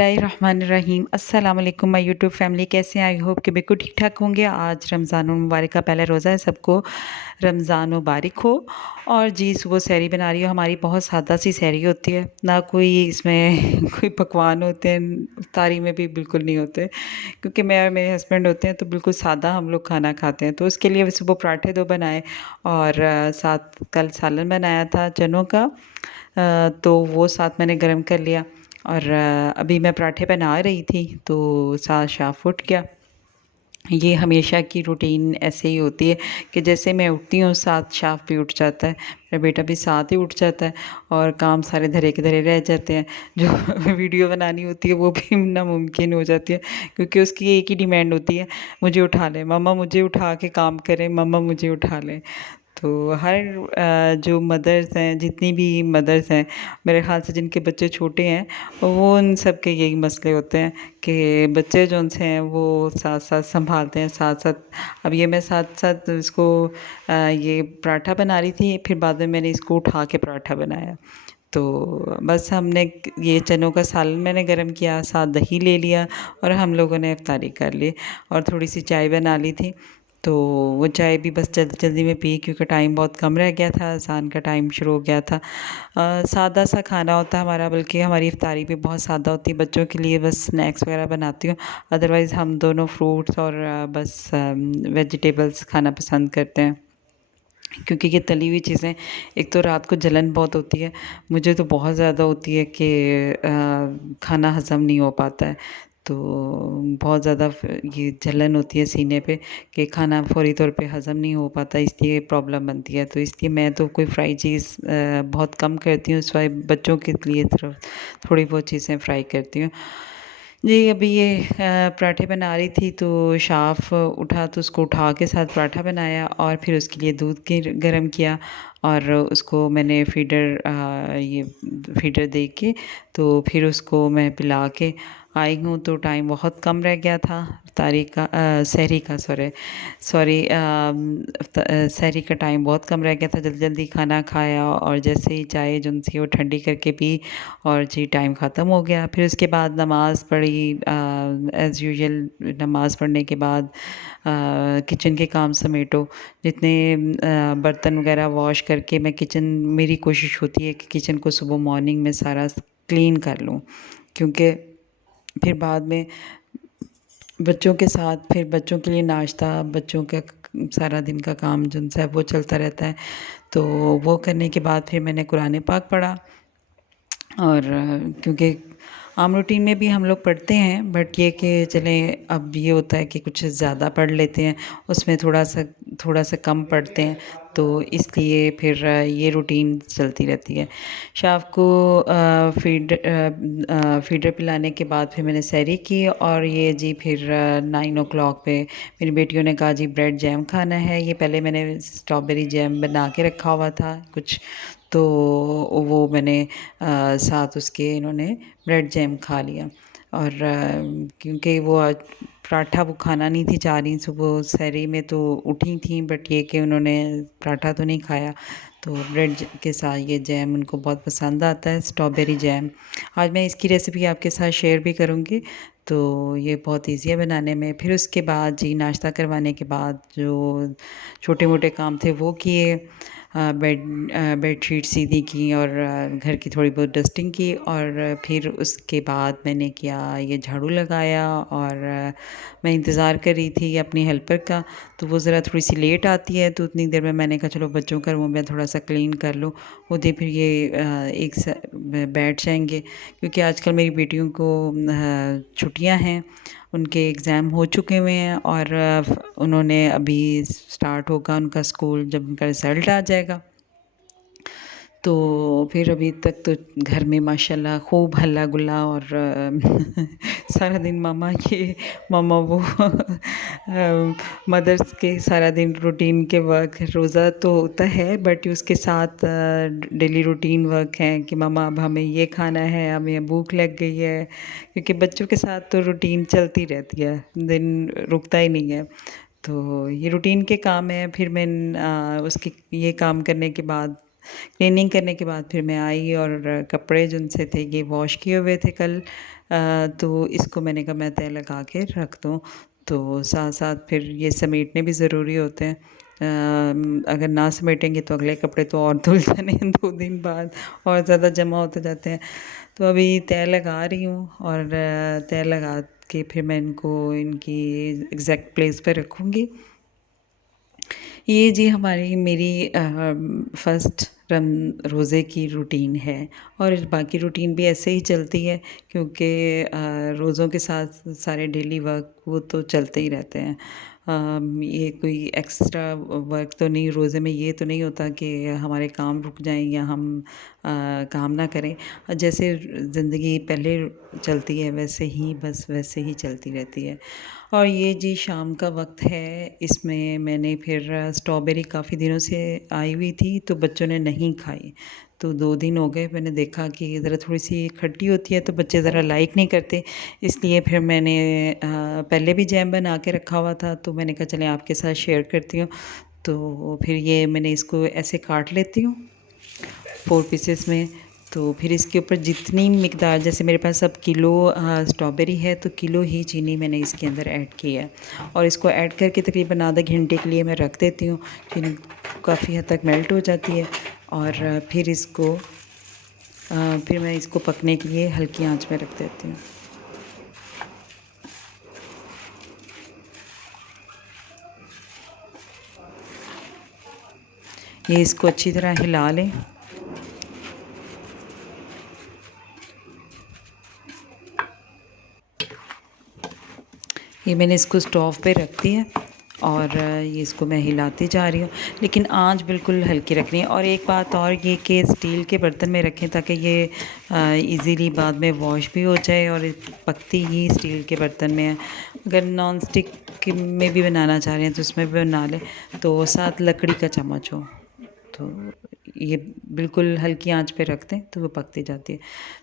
बिस्मिल्लाहिर्रहमानिर्रहीम अस्सलाम वालेकुम माय यूट्यूब फैमिली। कैसे हैं? आई होप कि बिल्कुल ठीक-ठाक होंगे। आज रमज़ानुल मुबारक का पहला रोज़ा है, सबको रमज़ान मुबारक हो। और जी सुबह सहरी बना रही हूँ। हमारी बहुत सादा-सी सहरी होती है, ना कोई इसमें कोई पकवान होते हैं, इफ्तारी में भी बिल्कुल नहीं होते, क्योंकि मैं और मेरे हस्बैंड होते हैं तो बिल्कुल सादा हम लोग खाना खाते हैं। तो उसके लिए सुबह पराठे 2 बनाए और साथ कल सालन बनाया था चनों का, तो वो साथ मैंने गरम कर लिया। और अभी मैं पराठे बना रही थी तो साथ शाफ़ उठ गया। ये हमेशा की रूटीन ऐसे ही होती है कि जैसे मैं उठती हूँ साथ शाफ़ भी उठ जाता है, मेरा बेटा भी साथ ही उठ जाता है और काम सारे धरे के धरे रह जाते हैं। जो वीडियो बनानी होती है वो भी नामुमकिन हो जाती है, क्योंकि उसकी एक ही डिमांड होती है, मुझे उठा लें मम्मा, मुझे उठा के काम करें मम्मा, मुझे उठा लें। तो हर जो मदर्स हैं, जितनी भी मदर्स हैं, मेरे ख़्याल से जिनके बच्चे छोटे हैं, वो उन सब के यही मसले होते हैं कि बच्चे जो उनसे हैं वो साथ-साथ सँभालते हैं, साथ-साथ। अब ये मैं साथ-साथ इसको ये पराठा बना रही थी, फिर बाद में मैंने इसको उठा के पराठा बनाया। तो बस हमने ये चनों का सालन मैंने गरम किया, साथ दही ले लिया और हम लोगों ने इफ्तारी कर ली और थोड़ी-सी चाय बना ली थी। तो वो चाय भी बस जल्दी-जल्दी में पी, क्योंकि टाइम बहुत कम रह गया था, अज़ान का टाइम शुरू हो गया था। सादा-सा खाना होता है हमारा, बल्कि हमारी इफ्तारी भी बहुत सादा होती है। बच्चों के लिए बस स्नैक्स वगैरह बनाती हूँ, अदरवाइज़ हम दोनों फ्रूट्स और बस वेजिटेबल्स खाना पसंद करते हैं। क्योंकि ये तली हुई चीज़ें, एक तो रात को जलन बहुत होती है, मुझे तो बहुत ज़्यादा होती है कि खाना हज़म नहीं हो पाता है। तो बहुत ज़्यादा ये जलन होती है सीने पे कि खाना फ़ौरी तौर पे हज़म नहीं हो पाता, इसलिए प्रॉब्लम बनती है। तो इसलिए मैं तो कोई फ्राई चीज़ बहुत कम करती हूँ, सिवाय बच्चों के लिए सिर्फ़ थोड़ी बहुत चीज़ें फ्राई करती हूँ। जी, अभी ये पराठे बना रही थी तो शाफ़ उठा तो उसको उठा के साथ पराठा बनाया और फिर उसके लिए दूध गरम किया और उसको मैंने ये फ़ीडर दे के तो फिर उसको मैं पिला के आई हूँ। तो टाइम बहुत कम रह गया था सहरी का, सॉरी सहरी का टाइम बहुत कम रह गया था। जल्दी-जल्दी खाना खाया और जैसे ही चाय जो थी वो ठंडी करके पी और जी टाइम ख़त्म हो गया। फिर उसके बाद नमाज़ पढ़ी, एज़ यूजुअल नमाज़ पढ़ने के बाद किचन के काम समेटो, जितने बर्तन वगैरह वॉश करके मैं किचन, मेरी कोशिश होती है कि किचन को सुबह मॉर्निंग में सारा क्लीन कर लूँ, क्योंकि फिर बाद में बच्चों के साथ, फिर बच्चों के लिए नाश्ता, बच्चों का सारा दिन का काम जो है वो चलता रहता है। तो वो करने के बाद फिर मैंने कुरान पाक पढ़ा और क्योंकि आम रूटीन में भी हम लोग पढ़ते हैं, बट ये कि चलें अब ये होता है कि कुछ ज़्यादा पढ़ लेते हैं, उसमें थोड़ा सा कम पढ़ते हैं, तो इसलिए फिर ये रूटीन चलती रहती है। शाम को फ़ीडर पिलाने के बाद फिर मैंने सहरी की और ये जी फिर 9 ओ क्लॉक पे मेरी बेटियों ने कहा जी ब्रेड जैम खाना है। ये पहले मैंने स्ट्रॉबेरी जैम बना के रखा हुआ था कुछ, तो वो मैंने साथ उसके इन्होंने ब्रेड जैम खा लिया। और क्योंकि वो आज पराठा वो खाना नहीं थी चाह रही, सुबह सहरी में तो उठी थी, बट ये कि उन्होंने पराठा तो नहीं खाया, तो के साथ ये जैम उनको बहुत पसंद आता है, स्ट्रॉबेरी जैम। आज मैं इसकी रेसिपी आपके साथ शेयर भी करूँगी, तो ये बहुत ईज़ी है बनाने में। फिर उसके बाद जी नाश्ता करवाने के बाद जो छोटे-मोटे काम थे वो किए, बेडशीट सीधी की और घर की थोड़ी बहुत डस्टिंग की और फिर उसके बाद मैंने किया ये झाड़ू लगाया और मैं इंतज़ार कर रही थी अपनी हेल्पर का, तो वो ज़रा थोड़ी-सी लेट आती है, तो उतनी देर में मैंने कहा चलो बच्चों का रूम मैं थोड़ा-सा क्लीन कर लूँ, उधर फिर ये एक बैठ जाएँगे, क्योंकि आजकल मेरी बेटियों को छुट्टियाँ हैं, उनके एग्ज़ाम हो चुके हुए हैं और उन्होंने अभी स्टार्ट होगा उनका स्कूल जब उनका रिज़ल्ट आ जाएगा। तो फिर अभी तक तो घर में माशाल्लाह खूब हल्ला-गुल्ला और सारा दिन मामा वो मदर्स के सारा दिन रूटीन के वर्क, रोज़ा तो होता है बट उसके साथ डेली रूटीन वर्क है कि मम्मा अब हमें ये खाना है, हमें भूख लग गई है, क्योंकि बच्चों के साथ तो रूटीन चलती रहती है, दिन रुकता ही नहीं है। तो ये रूटीन के काम हैं, फिर मैं उसके ये काम करने के बाद क्लीनिंग करने के बाद फिर मैं आई और कपड़े जिनसे थे ये वॉश किए हुए थे कल। तो इसको मैंने कहा मैं तय लगा के रख दूँ। तो साथ-साथ फिर ये समेटने भी ज़रूरी होते हैं। अगर ना समेटेंगे तो अगले कपड़े तो और धुल जाने हैं 2 दिन बाद और ज़्यादा जमा होते जाते हैं। तो अभी तय लगा रही हूँ और तय लगा के फिर मैं इनको इनकी एग्ज़ैक्ट प्लेस पे रखूँगी। ये जी हमारी मेरी फर्स्ट रोज़े की रूटीन है और बाकी रूटीन भी ऐसे ही चलती है क्योंकि रोज़ों के साथ सारे डेली वर्क वो तो चलते ही रहते हैं। ये कोई एक्स्ट्रा वर्क तो नहीं, रोज़े में ये तो नहीं होता कि हमारे काम रुक जाएँ या हम काम ना करें। जैसे ज़िंदगी पहले चलती है वैसे ही बस वैसे ही चलती रहती है। और ये जी शाम का वक़्त है, इसमें मैंने फिर स्ट्रॉबेरी काफ़ी दिनों से आई हुई थी, तो बच्चों ने नहीं खाई। तो 2 दिन हो गए, मैंने देखा कि ज़रा थोड़ी-सी खट्टी होती है, तो बच्चे ज़रा लाइक नहीं करते। इसलिए फिर मैंने पहले भी जैम बना के रखा हुआ था, तो मैंने कहा चलें आपके साथ शेयर करती हूँ। तो फिर ये मैंने इसको ऐसे काट लेती हूँ 4 पीसेस में। तो फिर इसके ऊपर जितनी मिकदार, जैसे मेरे पास अब किलो स्ट्रॉबेरी है तो किलो ही चीनी मैंने इसके अंदर ऐड की है और इसको ऐड करके तकरीबन आधा घंटे के लिए मैं रख देती हूँ। चीनी काफ़ी हद तक मेल्ट हो जाती है और फिर मैं इसको पकने के लिए हल्की आंच में रख देती हूँ। ये इसको अच्छी तरह हिला लें। ये मैंने इसको स्टोव पे रख दिया और ये इसको मैं हिलाती जा रही हूँ, लेकिन आंच बिल्कुल हल्की रखनी है। और एक बात और ये कि स्टील के बर्तन में रखें ताकि ये इजीली बाद में वॉश भी हो जाए और पकती ही स्टील के बर्तन में है। अगर नॉन स्टिक में भी बनाना चाह रहे हैं तो उसमें भी बना लें, तो साथ लकड़ी का चम्मच हो तो ये बिल्कुल हल्की आंच पे रख दें तो वो पकती जाती है।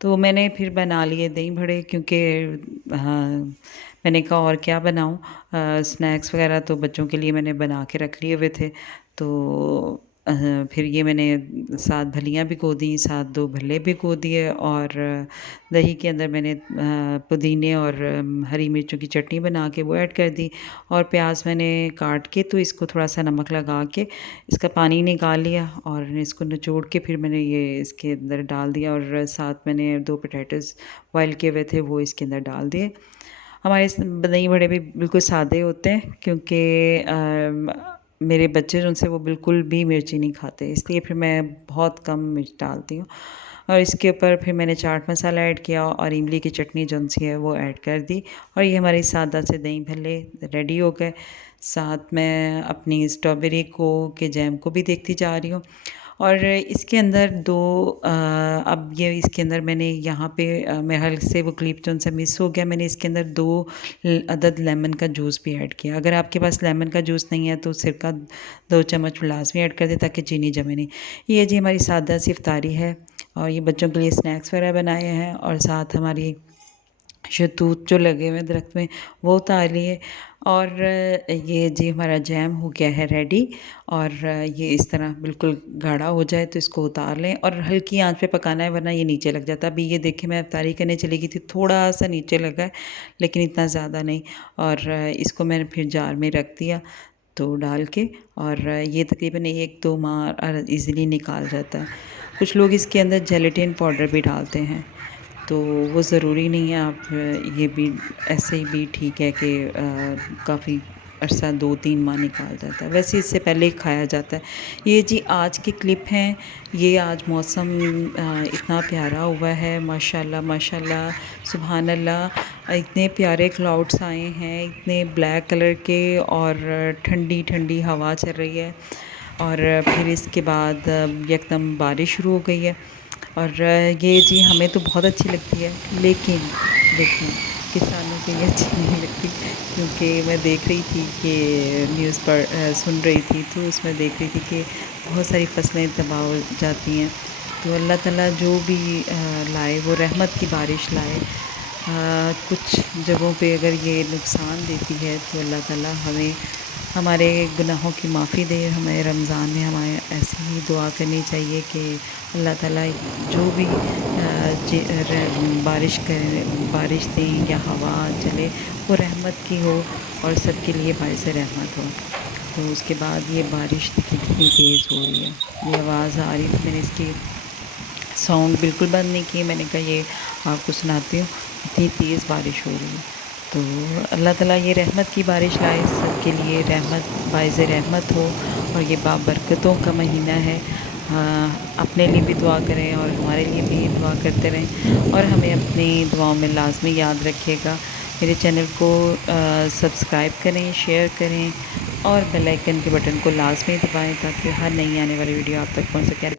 तो मैंने फिर बना लिए दही बड़े क्योंकि हाँ, मैंने कहा और क्या बनाऊँ। स्नैक्स वगैरह तो बच्चों के लिए मैंने बना के रख लिए हुए थे। तो फिर ये मैंने साथ फलियाँ भिगो दी, साथ 2 भल्ले भिगो दिए और दही के अंदर मैंने पुदीने और हरी मिर्चों की चटनी बना के वो ऐड कर दी और प्याज मैंने काट के तो इसको थोड़ा-सा नमक लगा के इसका पानी निकाल लिया और इसको निचोड़ के फिर मैंने ये इसके अंदर डाल दिया और साथ मैंने 2 पोटैटोज़ बॉयल किए हुए थे वो इसके अंदर डाल दिए। हमारे दही बड़े भी बिल्कुल सादे होते हैं क्योंकि मेरे बच्चे जो उनसे वो बिल्कुल भी मिर्ची नहीं खाते, इसलिए फिर मैं बहुत कम मिर्च डालती हूँ। और इसके ऊपर फिर मैंने चाट मसाला ऐड किया और इमली की चटनी जौन-सी है वो ऐड कर दी और ये हमारी सादा से दही भल्ले रेडी हो गए। साथ मैं अपनी स्ट्रॉबेरी को के जैम को भी देखती जा रही हूँ और इसके अंदर अब ये इसके अंदर मैंने यहाँ पे मेरे ख़्याल से वो क्लिप जो उनसे मिस हो गया, मैंने इसके अंदर 2 अदद लेमन का जूस भी ऐड किया। अगर आपके पास लेमन का जूस नहीं है तो सिरका 2 चम्मच लाज़मी ऐड कर दें ताकि चीनी जमे नहीं। ये जी हमारी सादा सी इफ्तारी है और ये बच्चों के लिए स्नैक्स वगैरह बनाए हैं और साथ हमारी शहतूत जो लगे हुए हैं दरख्त में वो उतार लिए और ये जी हमारा जैम हो गया है रेडी और ये इस तरह बिल्कुल गाढ़ा हो जाए तो इसको उतार लें और हल्की आंच पे पकाना है वरना ये नीचे लग जाता है। अभी ये देखिए मैं इफ्तारी करने चली गई थी, थोड़ा सा नीचे लगा है लेकिन इतना ज़्यादा नहीं और इसको मैंने फिर जार में रख दिया तो डाल के और ये तकरीबन 1-2 माह ईज़िली निकाल जाता है। कुछ लोग इसके अंदर जेलेटिन पाउडर भी डालते हैं, तो वो ज़रूरी नहीं है। आप ये भी ऐसे ही भी ठीक है कि काफ़ी अरसा 2-3 माह निकाल जाता है। वैसे इससे पहले ही खाया जाता है। ये जी आज की क्लिप हैं। ये आज मौसम इतना प्यारा हुआ है माशाल्लाह माशाल्लाह, सुभान अल्लाह। इतने प्यारे क्लाउड्स आए हैं, इतने ब्लैक कलर के और ठंडी-ठंडी हवा चल रही है और फिर इसके बाद एकदम बारिश शुरू हो गई है। और ये जी हमें तो बहुत अच्छी लगती है लेकिन किसानों को ये अच्छी नहीं लगती क्योंकि मैं देख रही थी कि सुन रही थी तो उसमें देख रही थी कि बहुत सारी फसलें तबाह हो जाती हैं। तो अल्लाह ताला जो भी लाए वो रहमत की बारिश लाए। कुछ जगहों पे अगर ये नुकसान देती है तो अल्लाह ताला हमें हमारे गुनाहों की माफ़ी दे। हमें रमज़ान में हमें ऐसी ही दुआ करनी चाहिए कि अल्लाह ताला जो भी बारिश दें या हवा चले वो रहमत की हो और सबके लिए बाइस रहमत हो। तो उसके बाद ये बारिश देखिए कितनी तेज़ हो रही है। ये आवाज़ आ रही थी, मैंने इसकी साउंड बिल्कुल बंद नहीं की। मैंने कहा ये आपको सुनाती हूँ, इतनी तेज़ बारिश हो रही है। तो अल्लाह ताला ये रहमत की बारिश लाए, सबके लिए रहमत बाइज़ रहमत हो और ये बाबरकतों का महीना है। अपने लिए भी दुआ करें और हमारे लिए भी दुआ करते रहें और हमें अपनी दुआओं में लाज़मी याद रखिएगा। मेरे चैनल को सब्सक्राइब करें, शेयर करें और बेल आइकन के बटन को लाज़मी दबाएँ ताकि हर नई आने वाली वीडियो आप तक पहुँच सके।